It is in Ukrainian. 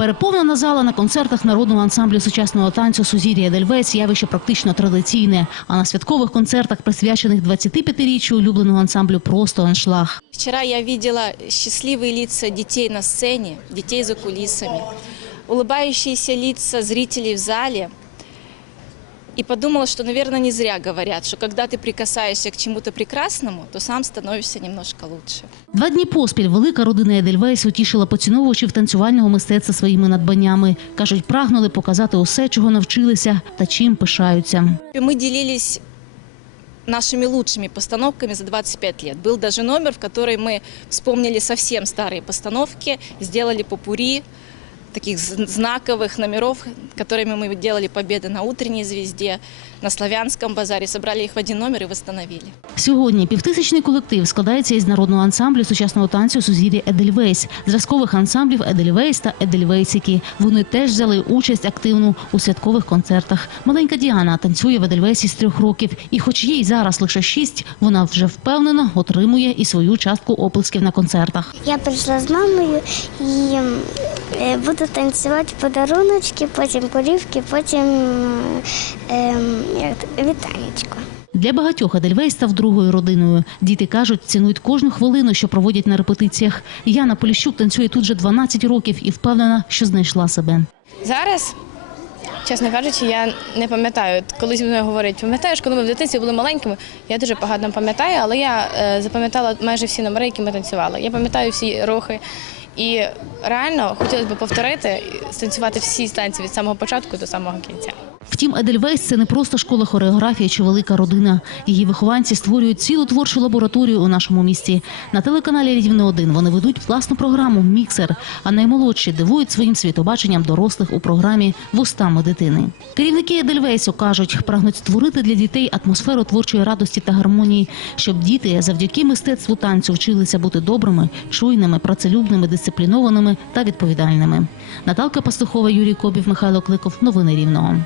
Переповнена зала на концертах народного ансамблю сучасного танцю Сузір'я Дельвець явище практично традиційне. А на святкових концертах, присвячених 25-річчю улюбленого ансамблю, просто аншлаг. Вчора я бачила щасливі лица дітей на сцені, дітей за кулісами, улыбающиеся лица зрителей в зале И подумала, что, наверное, не зря говорят, что когда ты прикасаешься к чему-то прекрасному, то сам становишься немножко лучше. Два дні поспіль велика родина Едельвейс утішила поціновувачів танцювального мистецтва своїми надбаннями. Кажуть, прагнули показати усе, чого навчилися та чим пишаються. И Мы делились нашими лучшими постановками за 25 лет. Был даже номер, в который мы вспомнили совсем старые постановки, сделали попури таких з- знаковых номеров, которыми мы делали победы на утренней звезде, на славянском базаре, собрали их в один номер и восстановили. Сьогодні півтисячний колектив складається із народного ансамблю сучасного танцю Сузір'я Едельвейс, зразкових ансамблів Едельвейс та Едельвейсики. Вони теж взяли участь активну у святкових концертах. Маленька Діана танцює в Едельвейсі з трьох років, і, хоч їй зараз лише шість, вона вже впевнено отримує і свою частку оплесків на концертах. Я прийшла з мамою і е, буду танцювати подаруночки, потім порівки, потім е, вітанечко. Для багатьох Едельвейс став другою родиною. Діти кажуть, цінують кожну хвилину, що проводять на репетиціях. Яна Поліщук танцює тут вже 12 років і впевнена, що знайшла себе. Зараз, чесно кажучи, я не пам'ятаю. Колись мене говорять, пам'ятаєш, коли ми в дитинстві були маленькими, я дуже погано пам'ятаю, але я е, запам'ятала майже всі номери, які ми танцювали. Я пам'ятаю всі рухи. І реально хотілося б повторити, станцювати всі станції від самого початку до самого кінця. Втім, Едельвейс – це не просто школа хореографії чи велика родина. Її вихованці створюють цілу творчу лабораторію у нашому місті. На телеканалі Рівне 1 вони ведуть власну програму Міксер. А наймолодші дивують своїм світобаченням дорослих у програмі Вустами дитини. Керівники Едельвейсу кажуть, прагнуть створити для дітей атмосферу творчої радості та гармонії, щоб діти завдяки мистецтву танцю вчилися бути добрими, чуйними, працелюбними, дисциплінованими та відповідальними. Наталка Пастухова, Юрій Кобів, Михайло Кликов. Новини Рівного.